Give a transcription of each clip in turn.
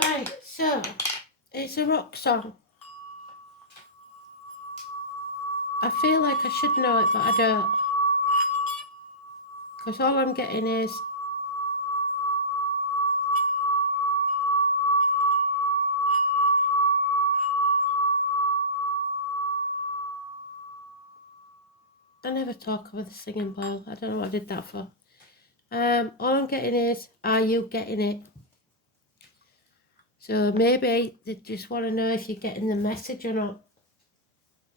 Right, so it's a rock song. I feel like I should know it, but I don't. Because all I'm getting is I never talk over the singing bowl. I don't know what I did that for. All I'm getting is, are you getting it? So maybe they just want to know if you're getting the message or not.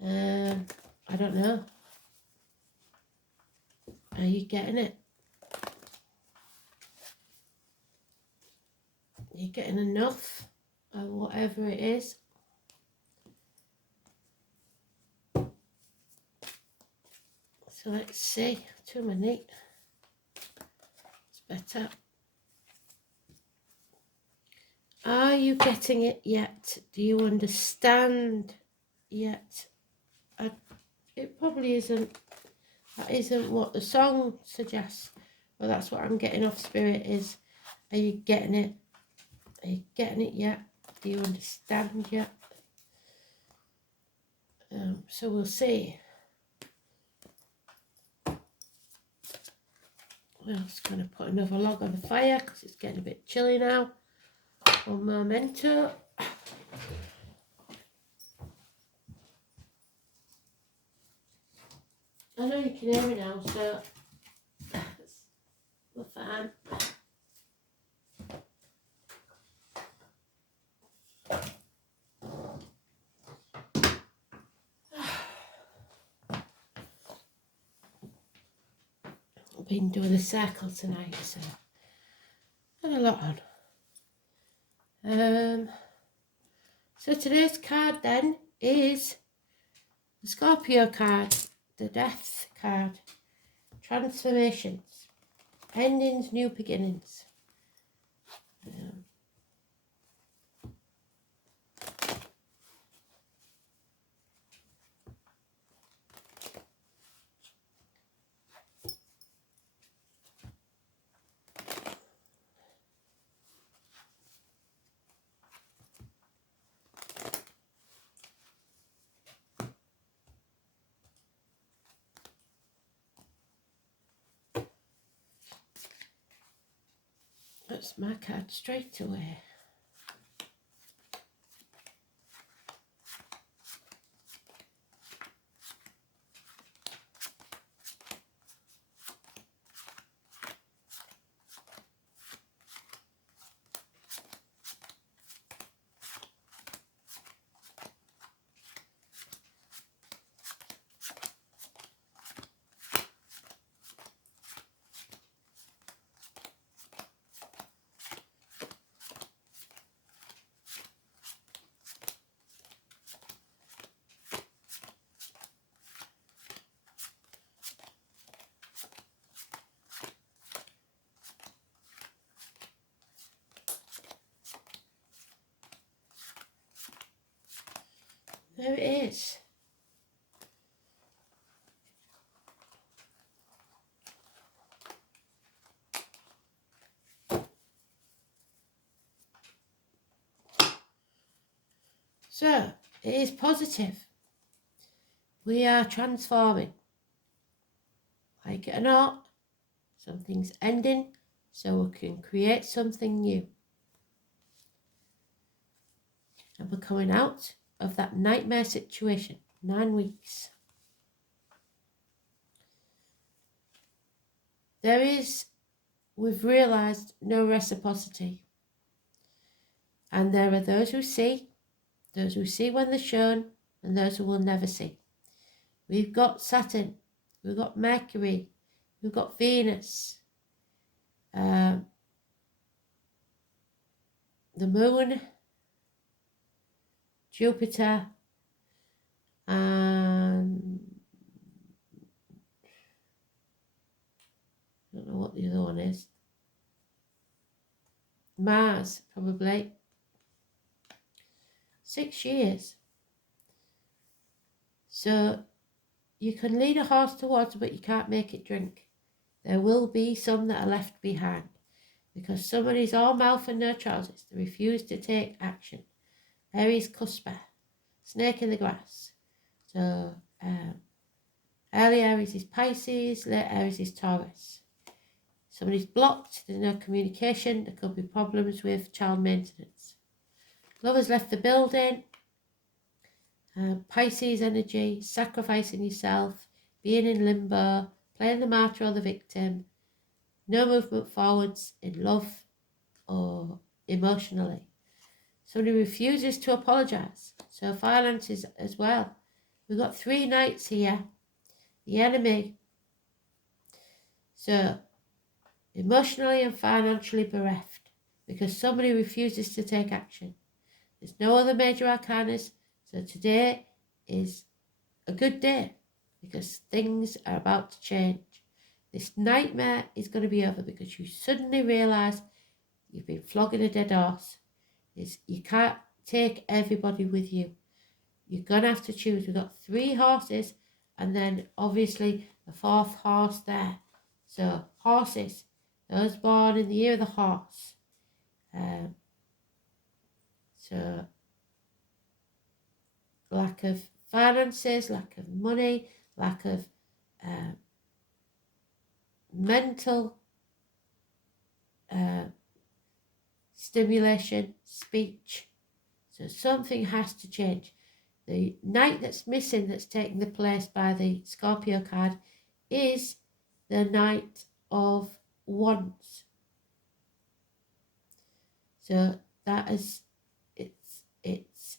I don't know. Are you getting it? Are you getting enough of whatever it is? So let's see. Too many. It's better. Are you getting it yet? Do you understand yet? It probably isn't. That isn't what the song suggests. Well, that's what I'm getting off Spirit is, are you getting it? Are you getting it yet? Do you understand yet? So we'll see. We're just going to put another log on the fire because it's getting a bit chilly now. One memento. I know you can hear me now, so we're fine. I've been doing a circle tonight, so I've had a lot on. So today's card then is the Scorpio card, the Death card, transformations, endings, new beginnings. That's my card straight away. There it is. So, it is positive. We are transforming. Like it or not, something's ending, so we can create something new. And we're coming out of that nightmare situation. 9 weeks. There is, we've realised, no reciprocity. And there are those who see when they're shown, and those who will never see. We've got Saturn, we've got Mercury, we've got Venus, the Moon, Jupiter, and I don't know what the other one is. Mars, probably. 6 years. So you can lead a horse to water, but you can't make it drink. There will be some that are left behind. because somebody's all mouth and no trousers. They refuse to take action. Aries cusper, snake in the grass. So early Aries is Pisces, late Aries is Taurus. Somebody's blocked, there's no communication, there could be problems with child maintenance. Lovers left the building. Pisces energy, sacrificing yourself, being in limbo, playing the martyr or the victim. No movement forwards in love or emotionally. Somebody refuses to apologise. So finances as well. We've got 3 knights here. The enemy. So emotionally and financially bereft because somebody refuses to take action. There's no other major arcanas. So today is a good day because things are about to change. This nightmare is going to be over because you suddenly realise you've been flogging a dead horse. You can't take everybody with you. You're going to have to choose. We've got 3 horses and then obviously the 4th horse there. So horses, those born in the year of the horse. So lack of finances, lack of money, lack of mental stimulation, speech. So something has to change. The knight that's missing, that's taking the place by the Scorpio card, is the Knight of Wands. So that is, it's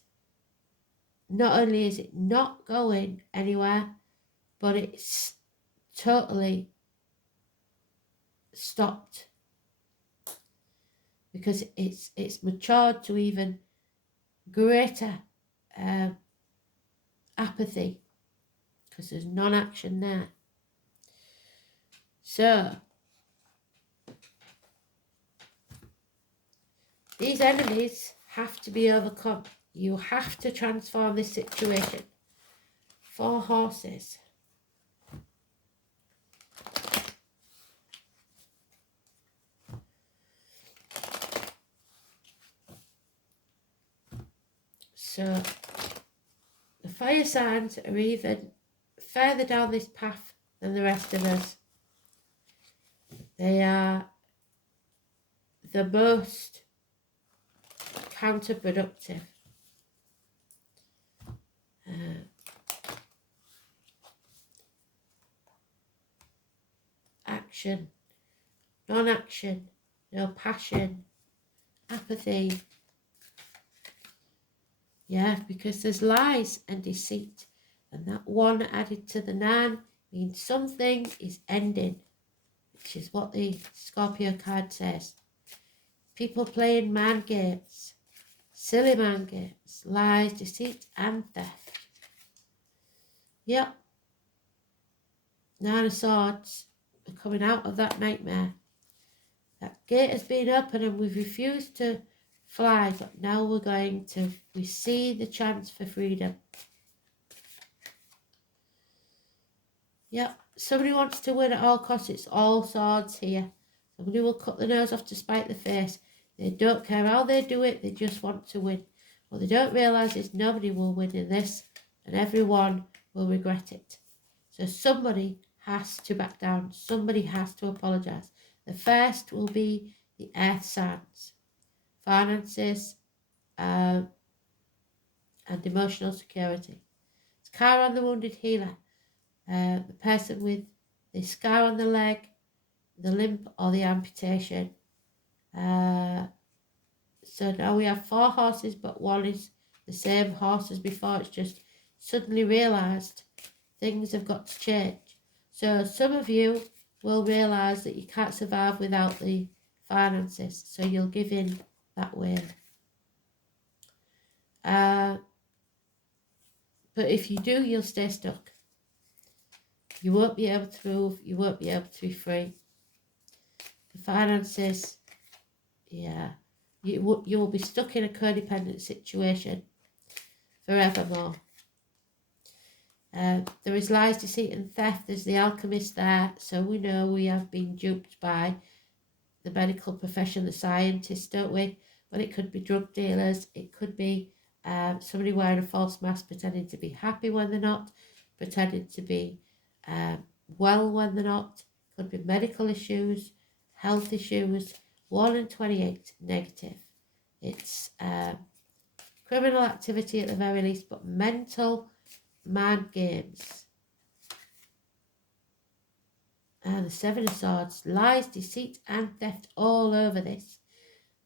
not only is it not going anywhere, but it's totally stopped because it's matured to even greater apathy because there's non-action there. So these enemies have to be overcome. You have to transform this situation. 4 horses. So the fire signs are even further down this path than the rest of us. They are the most counterproductive. Action, non-action, no passion, apathy. Yeah, because there's lies and deceit. And that 1 added to the 9 means something is ending, which is what the Scorpio card says. People playing mind games, silly mind games, lies, deceit and theft. Yep. 9 of Swords are coming out of that nightmare. That gate has been open and we've refused to fly, but now we see the chance for freedom. Yep, somebody wants to win at all costs. It's all swords here. Somebody will cut the nose off to spite the face. They don't care how they do it, they just want to win. What they don't realise is nobody will win in this and everyone will regret it. So somebody has to back down. Somebody has to apologise. The first will be the earth signs. Finances and emotional security. Scar on the wounded healer. The person with the scar on the leg, the limp or the amputation. So now we have 4 horses, but 1 is the same horse as before. It's just suddenly realised things have got to change. So some of you will realise that you can't survive without the finances. So you'll give in that way. But if you do, you'll stay stuck. You won't be able to move. You won't be able to be free. The finances, yeah. You will be stuck in a codependent situation forevermore. There is lies, deceit and theft. There's the alchemist there. So we know we have been duped by the medical profession, the scientists, don't we? But it could be drug dealers. It could be somebody wearing a false mask, pretending to be happy when they're not, pretending to be well when they're not. Could be medical issues, health issues. 1 in 28 negative. It's criminal activity at the very least, but mental mind games. And the 7 of Swords, lies, deceit and theft all over this.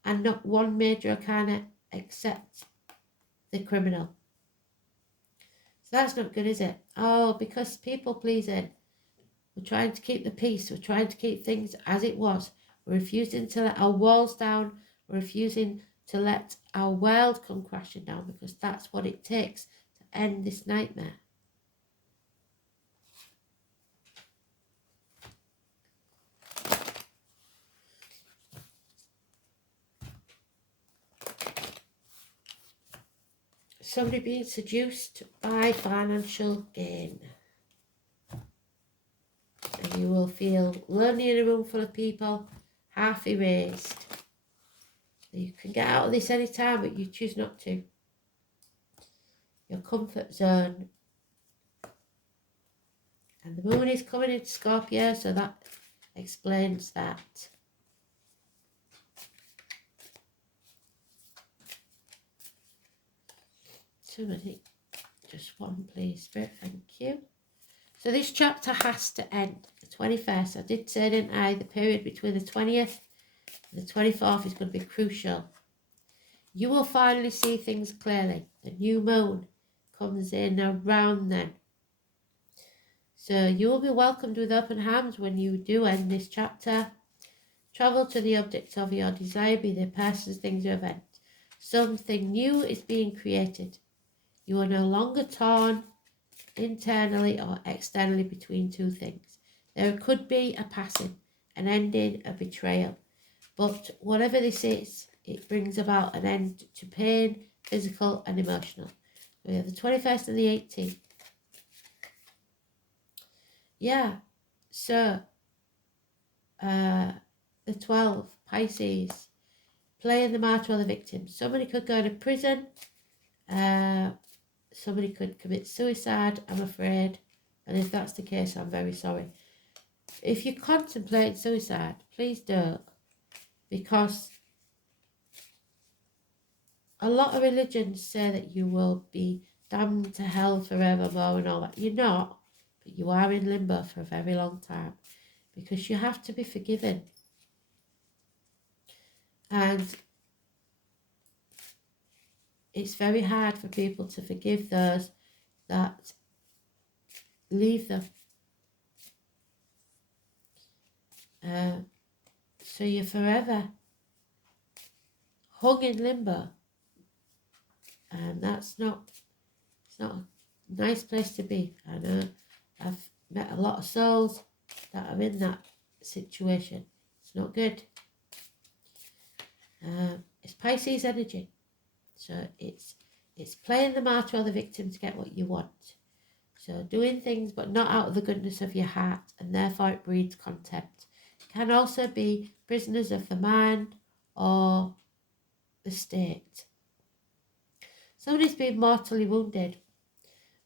And not one major arcana except the criminal. So that's not good, is it? Oh, because people pleasing. We're trying to keep the peace. We're trying to keep things as it was. We're refusing to let our walls down. We're refusing to let our world come crashing down, because that's what it takes to end this nightmare. Somebody being seduced by financial gain. And you will feel lonely in a room full of people, half erased. You can get out of this anytime, but you choose not to. Your comfort zone. And the moon is coming into Scorpio, so that explains that. Somebody, just one please, Spirit, thank you. So this chapter has to end the 21st. I did say, didn't I, the period between the 20th and the 24th is going to be crucial. You will finally see things clearly. The new moon comes in around then. So you will be welcomed with open arms when you do end this chapter. Travel to the object of your desire, be they persons, things, or events. Something new is being created. You are no longer torn internally or externally between two things. There could be a passing, an ending, a betrayal. But whatever this is, it brings about an end to pain, physical and emotional. We have the 21st and the 18th. Yeah, so the 12th, Pisces, playing the martyr or the victim. Somebody could go to prison. Somebody could commit suicide, I'm afraid. And if that's the case, I'm very sorry. If you're contemplating suicide, please don't. Because a lot of religions say that you will be damned to hell forevermore and all that. You're not, but you are in limbo for a very long time. Because you have to be forgiven. And it's very hard for people to forgive those that leave them. So you're forever hung in limbo. And it's not a nice place to be. I know I've met a lot of souls that are in that situation. It's not good. It's Pisces energy. So it's playing the martyr or the victim to get what you want. So doing things but not out of the goodness of your heart, and therefore it breeds contempt. It can also be prisoners of the mind or the state. Somebody's been mortally wounded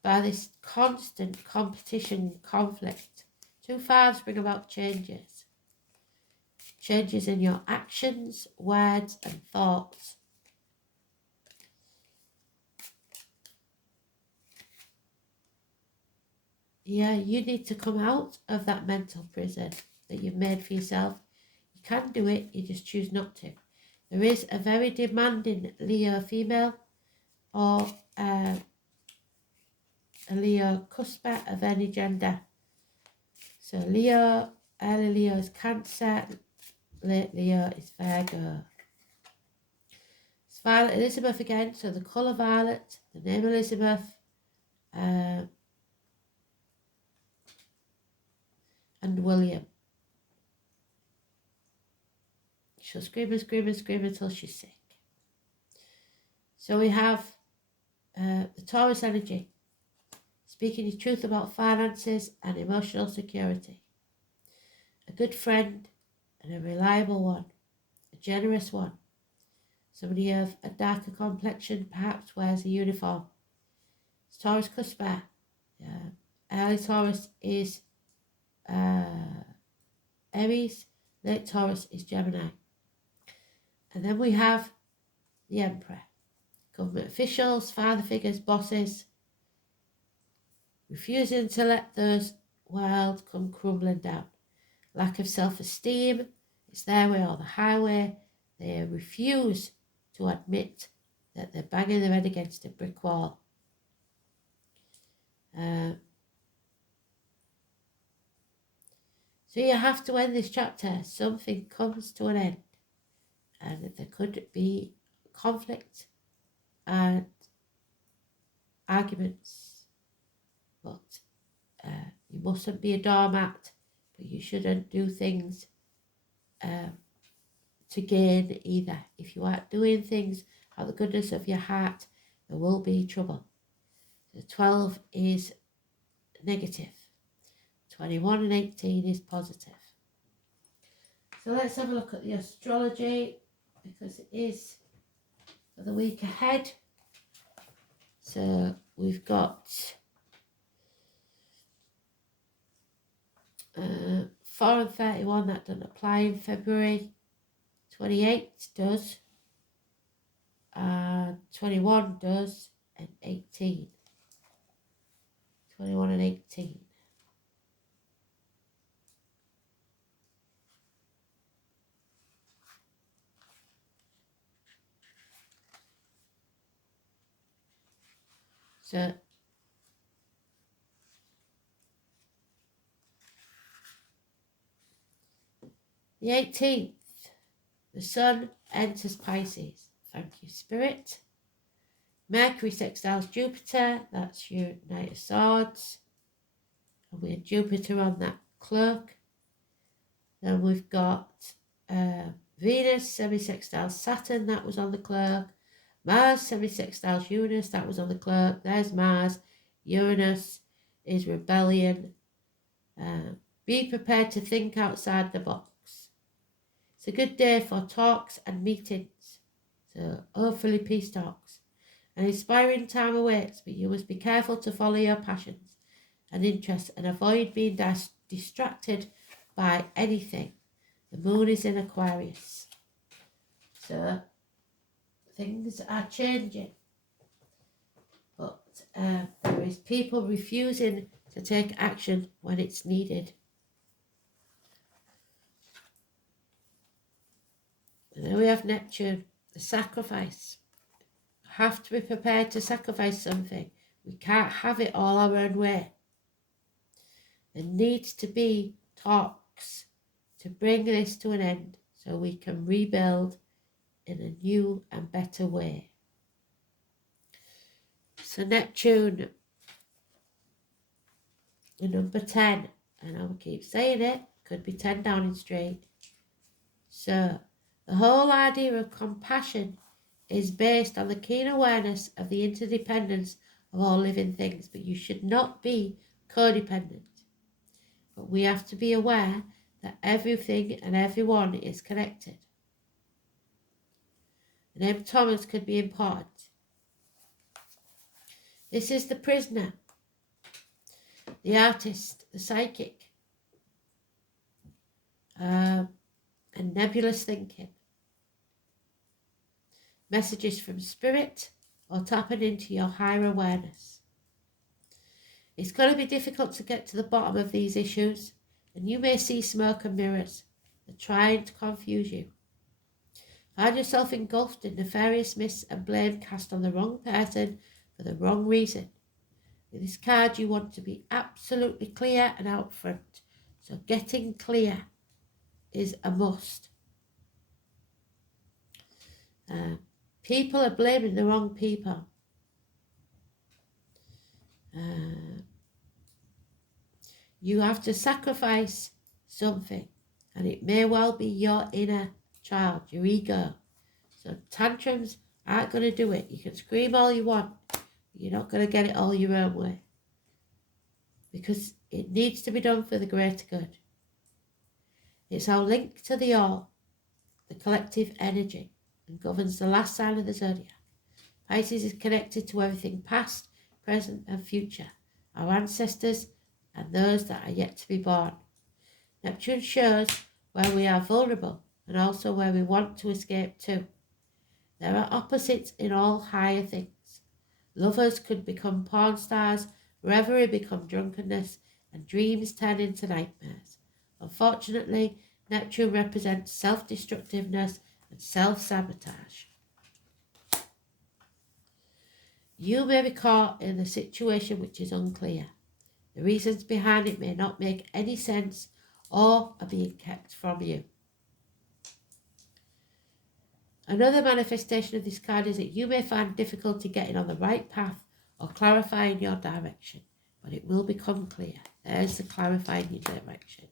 by this constant competition, conflict. 2 5s bring about changes. Changes in your actions, words and thoughts. Yeah, you need to come out of that mental prison that you've made for yourself. You can do it, you just choose not to. There is a very demanding Leo female or a Leo cusper of any gender. So Leo, early Leo is Cancer, late Leo is Virgo. It's Violet Elizabeth again, so the colour violet, the name Elizabeth, and William. She'll scream and scream and scream until she's sick. So we have the Taurus energy, speaking the truth about finances and emotional security. A good friend, and a reliable one, a generous one. Somebody of a darker complexion perhaps wears a uniform. It's Taurus Cusper. Early Taurus is Aries, late Taurus is Gemini. And then we have the Emperor. Government officials, father figures, bosses, refusing to let the world come crumbling down. Lack of self-esteem, it's their way or the highway. They refuse to admit that they're banging their head against a brick wall. So you have to end this chapter. Something comes to an end. And there could be conflict and arguments. But you mustn't be a doormat. But you shouldn't do things to gain either. If you aren't doing things out of the goodness of your heart, there will be trouble. The 12 is negative. 21 and 18 is positive. So let's have a look at the astrology, because it is for the week ahead. So we've got 4 and 31, that doesn't apply in February. 28 does, 21 does, and 18. 21 and 18. So the 18th, the Sun enters Pisces. Thank you, Spirit. Mercury sextiles Jupiter, that's your Knight of Swords. And we have Jupiter on that cloak. Then we've got Venus semi-sextiles Saturn, that was on the cloak. Mars semi-sextiles Uranus, that was on the cloak. There's Mars. Uranus is rebellion. Be prepared to think outside the box. It's a good day for talks and meetings. So hopefully peace talks. An inspiring time awaits, but you must be careful to follow your passions and interests and avoid being distracted by anything. The moon is in Aquarius. So things are changing. But there is people refusing to take action when it's needed. And then we have Neptune, the sacrifice. Have to be prepared to sacrifice something. We can't have it all our own way. There needs to be talks to bring this to an end so we can rebuild in a new and better way. So Neptune, the number 10, and I will keep saying it, could be 10 Downing Street. So the whole idea of compassion is based on the keen awareness of the interdependence of all living things, but you should not be codependent. But we have to be aware that everything and everyone is connected. The name Thomas could be important. This is the prisoner, the artist, the psychic, and nebulous thinking. Messages from spirit or tapping into your higher awareness. It's going to be difficult to get to the bottom of these issues, and you may see smoke and mirrors. They're trying to confuse you. Find yourself engulfed in nefarious myths and blame cast on the wrong person for the wrong reason. With this card, you want to be absolutely clear and out front. So getting clear is a must. People are blaming the wrong people. You have to sacrifice something, and it may well be your inner child, your ego. So tantrums aren't going to do it. You can scream all you want, but you're not going to get it all your own way, because it needs to be done for the greater good. It's our link to the all, the collective energy, and governs the last sign of the zodiac. Pisces is connected to everything past, present and future, our ancestors and those that are yet to be born. Neptune shows where we are vulnerable and also where we want to escape to. There are opposites in all higher things. Lovers could become porn stars, reverie become drunkenness, and dreams turn into nightmares. Unfortunately, Neptune represents self-destructiveness and self-sabotage. You may be caught in a situation which is unclear. The reasons behind it may not make any sense or are being kept from you. Another manifestation of this card is that you may find difficulty getting on the right path or clarifying your direction, but it will become clear. There's the clarifying your direction.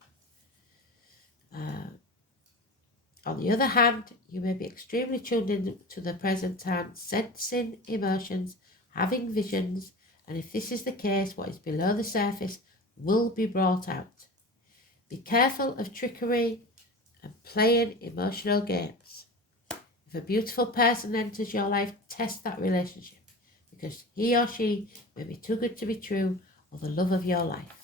On the other hand, you may be extremely tuned in to the present time, sensing emotions, having visions, and if this is the case, what is below the surface will be brought out. Be careful of trickery and playing emotional games. If a beautiful person enters your life, test that relationship, because he or she may be too good to be true or the love of your life.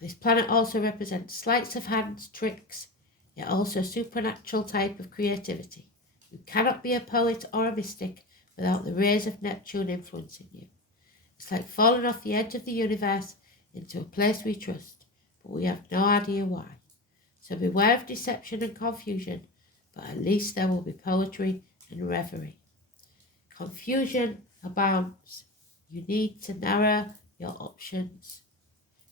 This planet also represents sleights of hand, tricks, yet also a supernatural type of creativity. You cannot be a poet or a mystic without the rays of Neptune influencing you. It's like falling off the edge of the universe into a place we trust, but we have no idea why. So beware of deception and confusion, but at least there will be poetry and reverie. Confusion abounds. You need to narrow your options.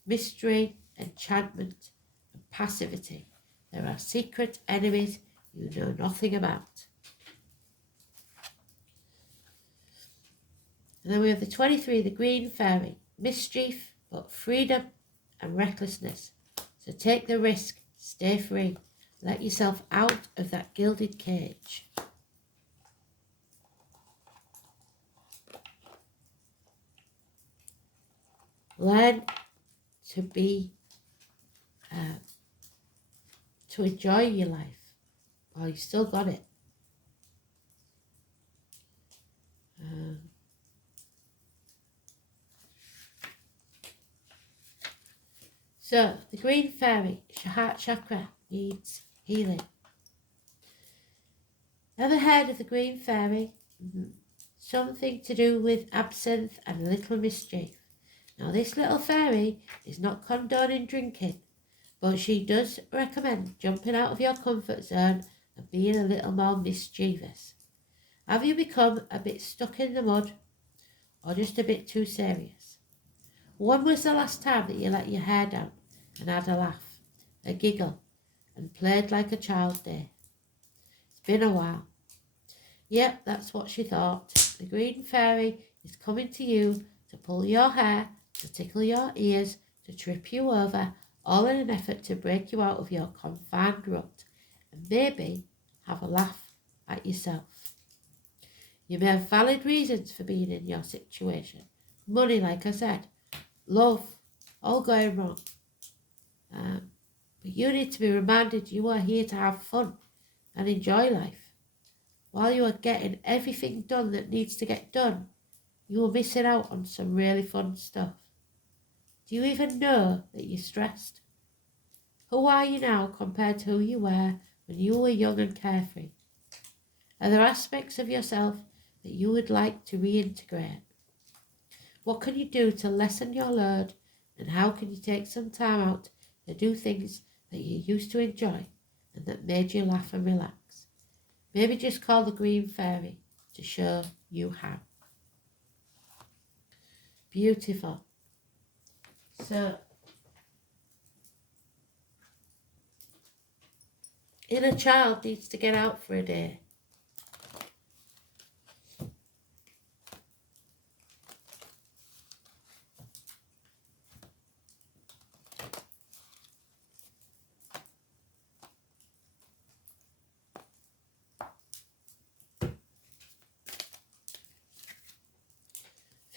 Mystery, enchantment, and passivity. There are secret enemies you know nothing about. And then we have the 23, the Green Fairy. Mischief, but freedom and recklessness. So take the risk, stay free. Let yourself out of that gilded cage. Learn to be, to enjoy your life while you still got it. So, the Green Fairy, your heart chakra needs healing. Ever heard of the Green Fairy? Something to do with absinthe and a little mischief. Now, this little fairy is not condoning drinking, but she does recommend jumping out of your comfort zone and being a little more mischievous. Have you become a bit stuck in the mud or just a bit too serious? When was the last time that you let your hair down and had a laugh, a giggle, and played like a child did? It's been a while. Yep, that's what she thought. The Green Fairy is coming to you to pull your hair, to tickle your ears, to trip you over, all in an effort to break you out of your confined rut and maybe have a laugh at yourself. You may have valid reasons for being in your situation. Money, like I said, love, all going wrong. But you need to be reminded you are here to have fun and enjoy life. While you are getting everything done that needs to get done, you are missing out on some really fun stuff. Do you even know that you're stressed? Who are you now compared to who you were when you were young and carefree? Are there aspects of yourself that you would like to reintegrate? What can you do to lessen your load, and how can you take some time out to do things that you used to enjoy and that made you laugh and relax? Maybe just call the Green Fairy to show you how. Beautiful. So, inner child needs to get out for a day.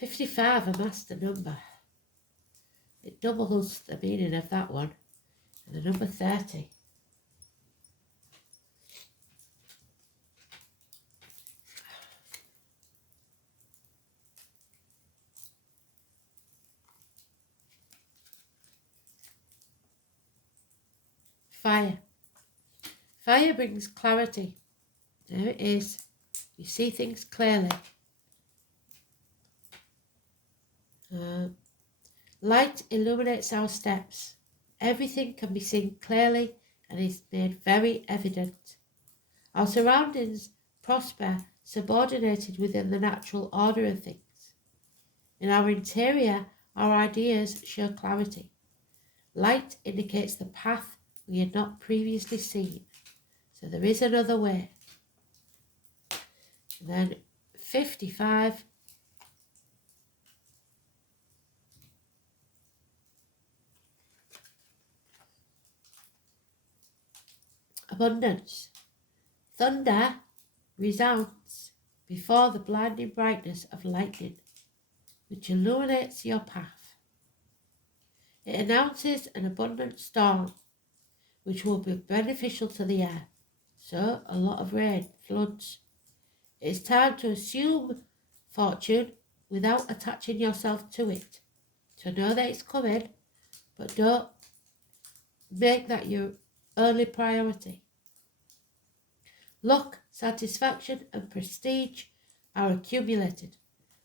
$55, a master number. It doubles the meaning of that one. And the number 30. Fire. Fire brings clarity. There it is. You see things clearly. Light illuminates our steps. Everything can be seen clearly and is made very evident. Our surroundings prosper, subordinated within the natural order of things. In our interior, our ideas show clarity. Light indicates the path we had not previously seen. So there is another way. And then 55. Abundance. Thunder resounds before the blinding brightness of lightning, which illuminates your path. It announces an abundant storm, which will be beneficial to the air. So, a lot of rain, floods. It is time to assume fortune without attaching yourself to it. So know that it's coming, but don't make that your only priority. Luck, satisfaction and prestige are accumulated.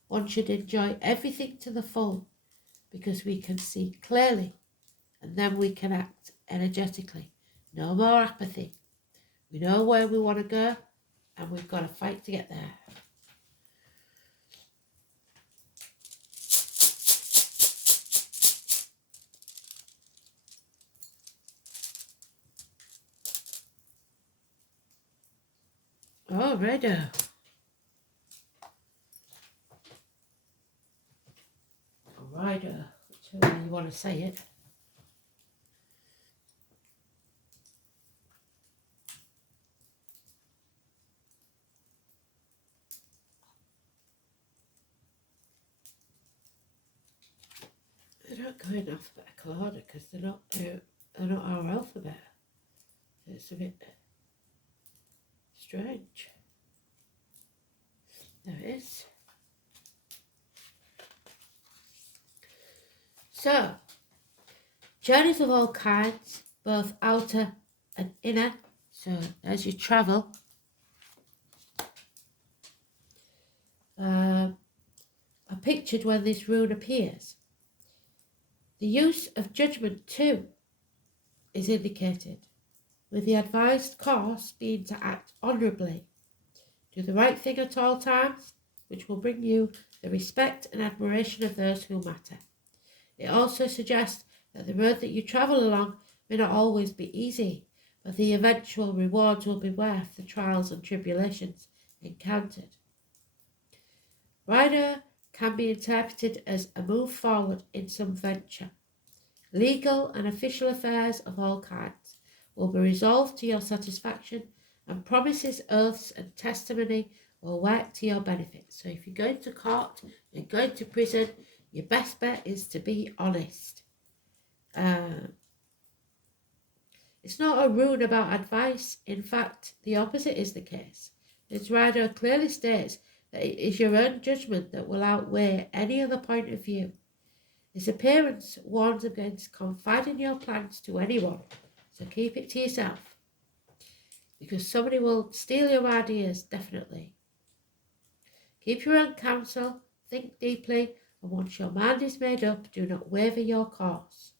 One should enjoy everything to the full because we can see clearly and then we can act energetically. No more apathy. We know where we want to go and we've got to fight to get there. Oh, righto. Righto, whichever way you want to say it. They don't go in alphabetical order because they're not our alphabet. It's a bit strange. There it is. So, journeys of all kinds, both outer and inner. So, as you travel, are pictured when this rune appears. The use of judgment too is indicated, with the advised course being to act honourably, do the right thing at all times, which will bring you the respect and admiration of those who matter. It also suggests that the road that you travel along may not always be easy, but the eventual rewards will be worth the trials and tribulations encountered. Rider can be interpreted as a move forward in some venture. Legal and official affairs of all kinds will be resolved to your satisfaction, and promises, oaths and testimony will work to your benefit. So if you're going to court, you're going to prison, your best bet is to be honest. It's not a rune about advice. In fact, the opposite is the case. Its rider clearly states that it is your own judgment that will outweigh any other point of view. Its appearance warns against confiding your plans to anyone, so keep it to yourself, because somebody will steal your ideas, definitely. Keep your own counsel, think deeply, and once your mind is made up, do not waver your course.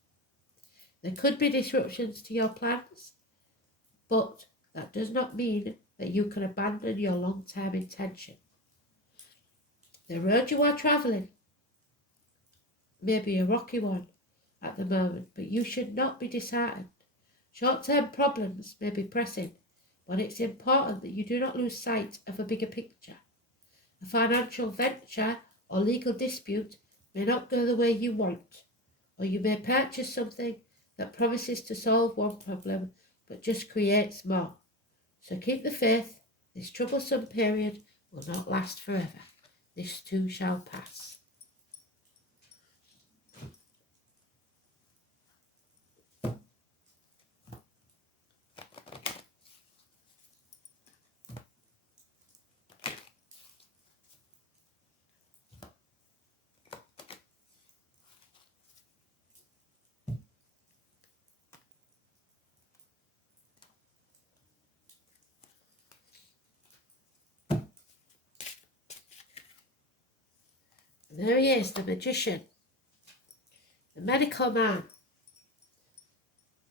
There could be disruptions to your plans, but that does not mean that you can abandon your long-term intention. The road you are travelling may be a rocky one at the moment, but you should not be disheartened. Short-term problems may be pressing, but it's important that you do not lose sight of a bigger picture. A financial venture or legal dispute may not go the way you want, or you may purchase something that promises to solve one problem but just creates more. So keep the faith. This troublesome period will not last forever. This too shall pass. there he is, the magician, the medical man.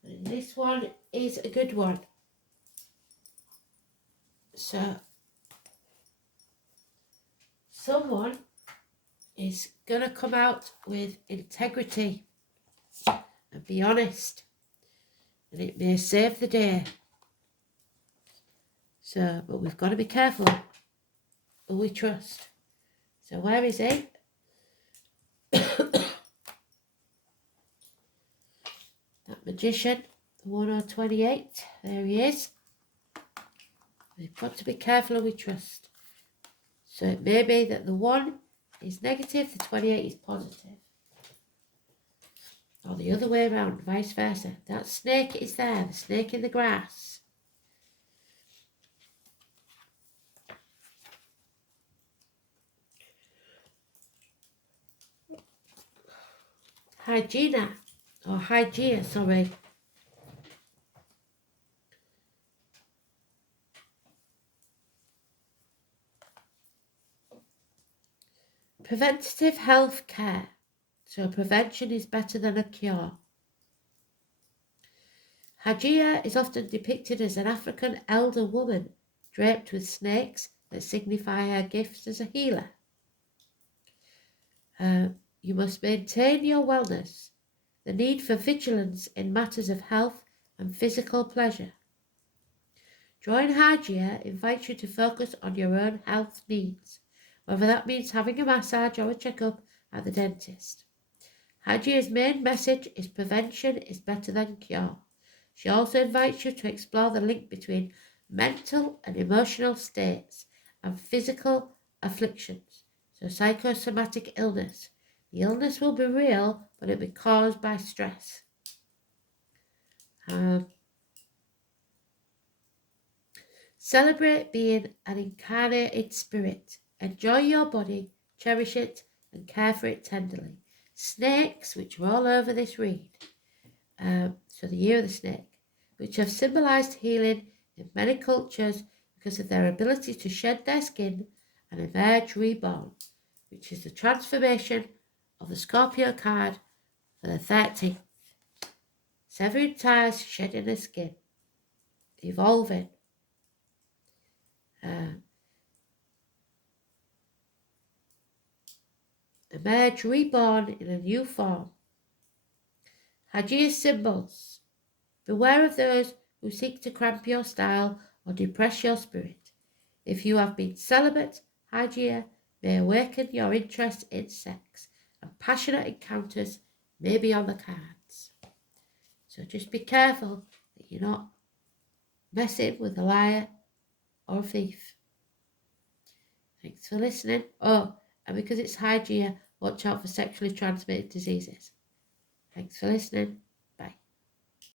And this one is a good one. So, someone is going to come out with integrity and be honest, and it may save the day. So, but we've got to be careful who we trust. So where is he? That magician, the 1028, there he is. We've got to be careful who we trust. So it may be that the 1 is negative, the 28 is positive. Or the other way around, vice versa. That snake is there, the snake in the grass. Hygeia, sorry. Preventative health care. So prevention is better than a cure. Hygeia is often depicted as an African elder woman draped with snakes that signify her gifts as a healer. You must maintain your wellness, the need for vigilance in matters of health and physical pleasure. Drawing Hygeia invites you to focus on your own health needs, whether that means having a massage or a checkup at the dentist. Hygeia's main message is prevention is better than cure. She also invites you to explore the link between mental and emotional states and physical afflictions, so psychosomatic illness. The illness will be real, but it will be caused by stress. Celebrate being an incarnated spirit. Enjoy your body, cherish it, and care for it tenderly. Snakes, which are all over this read, so the year of the snake, which have symbolised healing in many cultures because of their ability to shed their skin and emerge reborn, which is the transformation of the Scorpio card for the 13th. Severing ties, shedding the skin, evolving. Emerge reborn in a new form. Hygeia's symbols. Beware of those who seek to cramp your style or depress your spirit. If you have been celibate, Hygeia may awaken your interest in sex, and passionate encounters may be on the cards. So just be careful that you're not messing with a liar or a thief. Thanks for listening. Oh, and because it's Hygeia, watch out for sexually transmitted diseases. Thanks for listening.